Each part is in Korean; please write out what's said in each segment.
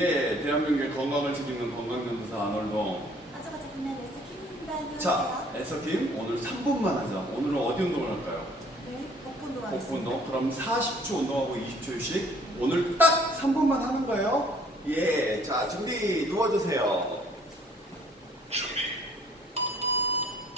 예, 대한민국의 건강을 지키는 건강연구사 아놀동. 아주가지 빛나는 스킨입니다. 자, 에서팀 오늘 3분만 하자. 오늘은 어디 운동을 할까요? 네, 복부 운동하겠습니다. 운동. 그럼 40초 운동하고 20초 휴식. 오늘 딱 3분만 하는 거예요. 예, 자 준비 누워주세요.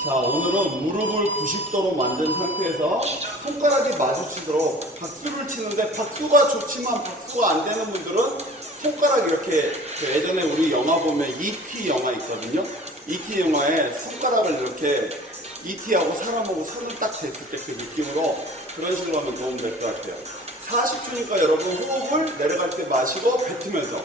자, 오늘은 무릎을 90도로 만든 상태에서 손가락이 마주치도록 박수를 치는데 박수가 좋지만 박수가 안 되는 분들은 손가락 이렇게 그 예전에 우리 영화 보면 E.T. 영화 있거든요. E.T. 영화에 손가락을 이렇게 E.T.하고 사람하고 손을 딱 댔을 때 그 느낌으로 그런 식으로 하면 도움 될 것 같아요. 40초니까 여러분 호흡을 내려갈 때 마시고 뱉으면서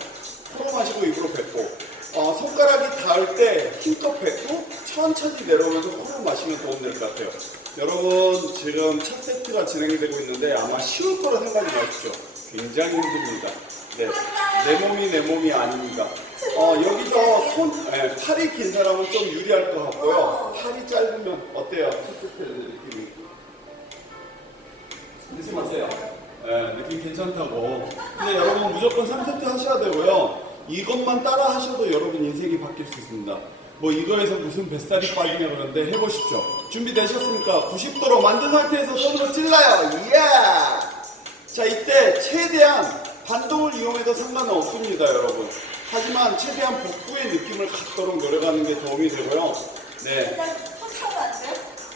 코로 마시고 입으로 뱉고 어, 손가락이 닿을 때 힘껏 뱉고 천천히 내려오면서 코로 마시면 도움 될 것 같아요. 여러분 지금 첫 세트가 진행되고 있는데 아마 쉬울 거라 생각이 마십시오. 굉장히 힘듭니다. 네, 내 몸이 내 몸이 아닙니다. 어, 여기서 손, 예, 팔이 긴 사람은 좀 유리할 것 같고요. 팔이 짧으면 어때요? 첫 세트 느낌이? 느낌 어때요? 네, 느낌 괜찮다고. 근데 여러분 무조건 3세트 하셔야 되고요. 이것만 따라 하셔도 여러분 인생이 바뀔 수 있습니다. 뭐 이거에서 무슨 뱃살이 빠지냐 그러는데 해보십시오. 준비되셨습니까? 90도로 만든 상태에서 손으로 찔러요. 자, 이때 최대한 반동을 이용해도 상관은 없습니다, 여러분. 하지만 최대한 복부의 느낌을 갖도록 노력하는 게 도움이 되고요. 네. 일단 터치하면 안 돼요?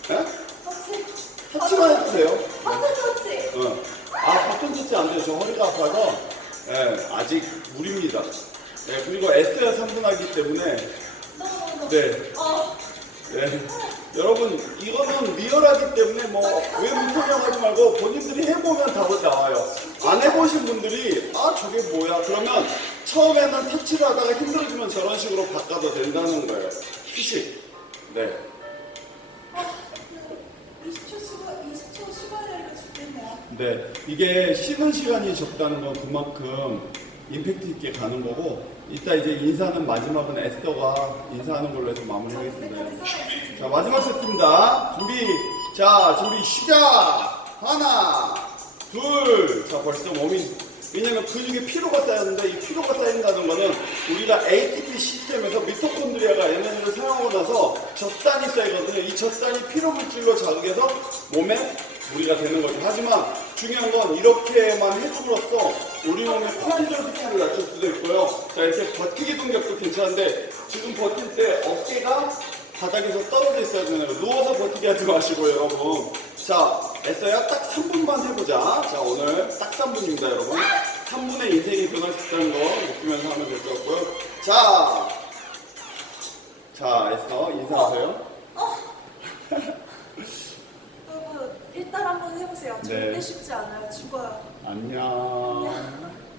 네? 터치. 터치만 해주세요. 버튼 터치. 어. 아, 바톤 터치 안 돼요. 저 허리가 아파서. 예, 아직 무리입니다. 네, 그리고 에스테가 3분 하기 때문에. 너무 네. 어. 네. 여러분, 이거는 리얼하기 때문에 뭐, 왜 무통령하지 말고 본인들이 해보면 해보신 분들이, 아, 저게 뭐야. 그러면 처음에는 터치를 하다가 힘들어지면 저런 식으로 바꿔도 된다는 거예요. 휴식. 네. 20초 쉬고 20초 쉬어야 되니까 죽겠네요. 네, 이게 쉬는 시간이 적다는 건 그만큼 임팩트 있게 가는 거고, 이따 이제 인사는 마지막은 에스더가 인사하는 걸로 해서 마무리하겠습니다. 자, 마지막 세트입니다. 준비, 자, 준비, 시작! 하나, 둘, 자, 벌써 몸이, 왜냐면 근육에 피로가 쌓였는데, 이 피로가 쌓인다는 거는 우리가 ATP 시스템에서 미토콘드리아가 에너지를 사용하고 나서 젖산이 쌓이거든요. 이 젖산이 피로 물질로 자극해서 몸에 무리가 되는 거죠. 하지만 중요한 건 이렇게만 해줌으로써 우리 몸의 코티졸 수치를 낮출 수도 있고요. 자, 이렇게 버티기 동작도 괜찮은데 지금 버틸 때 어깨가 바닥에서 떨어져 있어야 되나요? 누워서 버티기 하지 마시고 여러분. 자, 애써야 딱 3분만 해보자. 자, 오늘 딱 3분입니다, 여러분. 3분의 인생이 변할 수 있다는 거 느끼면서 하면 될 것 같고요. 자, 자, 애써 인사하세요. 어. 여러분 일단 한번 해보세요. 절대 네. 쉽지 않아요. 죽어요. 안녕.